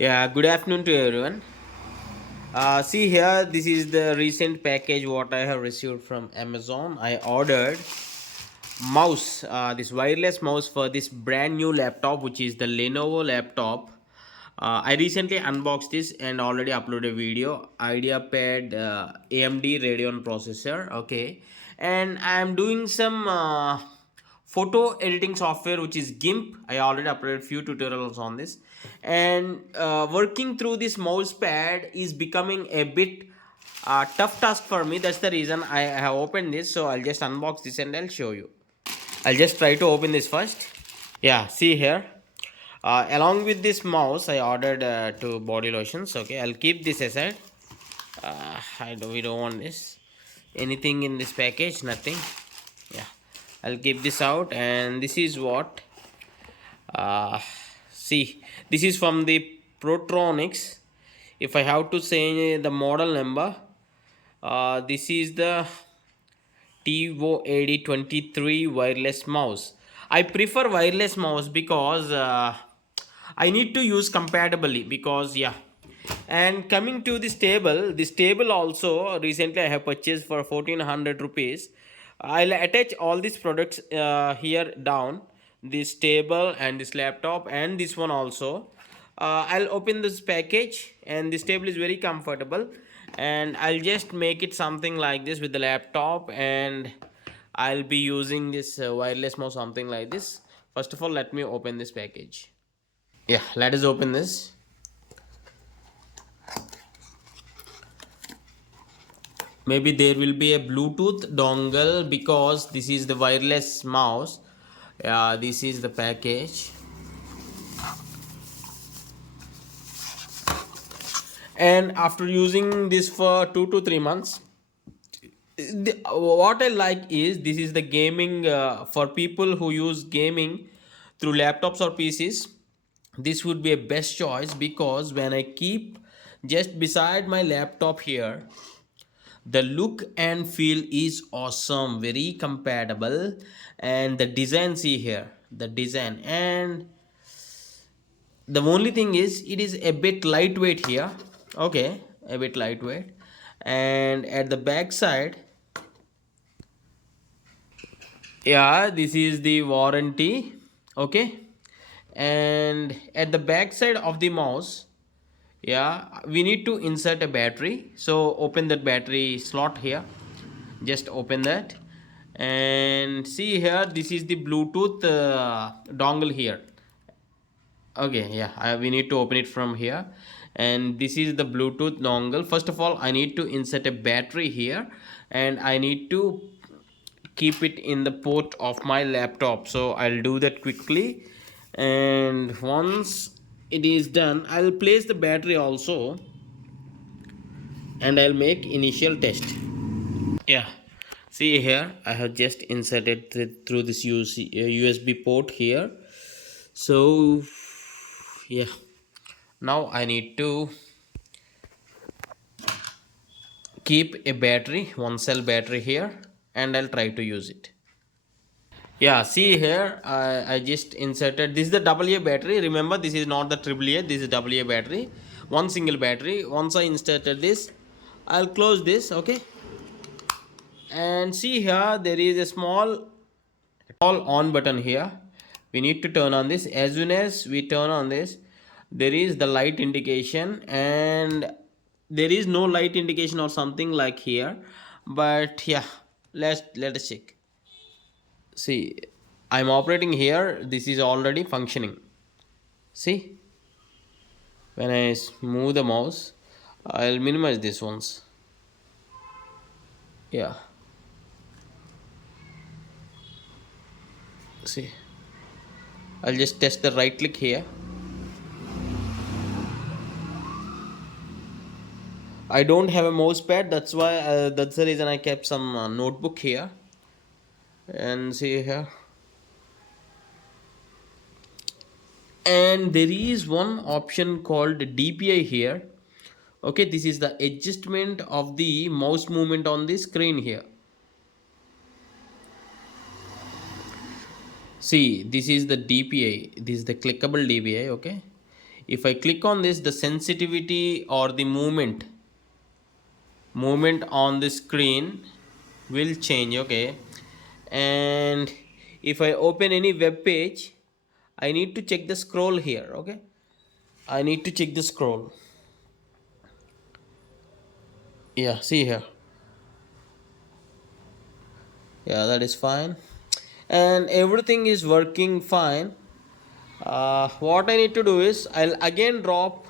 Yeah, good afternoon to everyone. See here, this is the recent package what I have received from Amazon. I ordered mouse, this wireless mouse for this brand new laptop, which is the Lenovo laptop. I recently unboxed this and already uploaded a video. IdeaPad AMD Radeon processor. Okay, and I am doing some photo editing software which is GIMP. I already uploaded few tutorials on this, and working through this mouse pad is becoming a bit tough task for me. That's the reason I have opened this. So I'll just unbox this and I'll show you. I'll just try to open this first. Yeah, see here. Along with this mouse, I ordered two body lotions. Okay, I'll keep this aside. We don't want this. Anything in this package? Nothing. Yeah, I'll keep this out. And this is what. Uh, See, this is from the Portronics. If I have to say the model number, this is the TOAD23 wireless mouse. I prefer wireless mouse because I need to use compatibly because yeah. And coming to this table also recently I have purchased for 1400 rupees. I'll attach all these products here down, this table and this laptop and this one also. I'll open this package, and this table is very comfortable, and I'll just make it something like this with the laptop, and I'll be using this wireless mouse something like this. First of all, let me open this package. Yeah, let us open this. Maybe there will be a Bluetooth dongle because this is the wireless mouse. This is the package, and after using this for 2 to 3 months, what I like is this is the gaming for people who use gaming through laptops or PCs. This would be a best choice because when I keep just beside my laptop here, the look and feel is awesome, very compatible, and the design, see here the design, and the only thing is it is a bit lightweight here. Okay, a bit lightweight, and at the back side, yeah, this is the warranty. Okay, and at the back side of the mouse, yeah, we need to insert a battery. So open that battery slot here, just open that, and see here, this is the Bluetooth dongle here. Okay, yeah, we need to open it from here, and this is the Bluetooth dongle. First of all, I need to insert a battery here, and I need to keep it in the port of my laptop. So I'll do that quickly, and once it is done, I'll place the battery also, and I'll make initial test. Yeah, see here, I have just inserted through this USB port here. So yeah, now I need to keep a battery, one cell battery here, and I'll try to use it. Yeah, see here, I just inserted, this is the AA battery. Remember, this is not the AAA, this is AA battery, one single battery. Once I inserted this, I'll close this. Okay, and see here, there is a small on button here. We need to turn on this. As soon as we turn on this, there is the light indication, and there is no light indication or something like here, but yeah, let us check. See, I'm operating here, this is already functioning. See, when I move the mouse, I'll minimize this once. Yeah, see, I'll just test the right click here. I don't have a mouse pad, that's why that's the reason I kept some notebook here. And see here, and there is one option called DPI here. Okay, this is the adjustment of the mouse movement on the screen here. See, this is the DPI, this is the clickable DPI. Okay, If I click on this, the sensitivity or the movement on the screen will change. Okay, and if I open any web page, I need to check the scroll here. Okay, I need to check the scroll. Yeah, see here. Yeah, that is fine, and everything is working fine. What I need to do is I'll again drop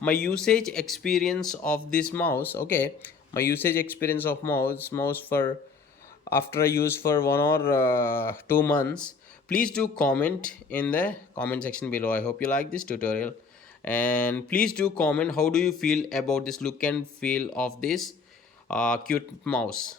my usage experience of this mouse. Okay, my usage experience of mouse for after I use for 1 or 2 months. Please do comment in the comment section below. I hope you like this tutorial, and please do comment how do you feel about this look and feel of this cute mouse.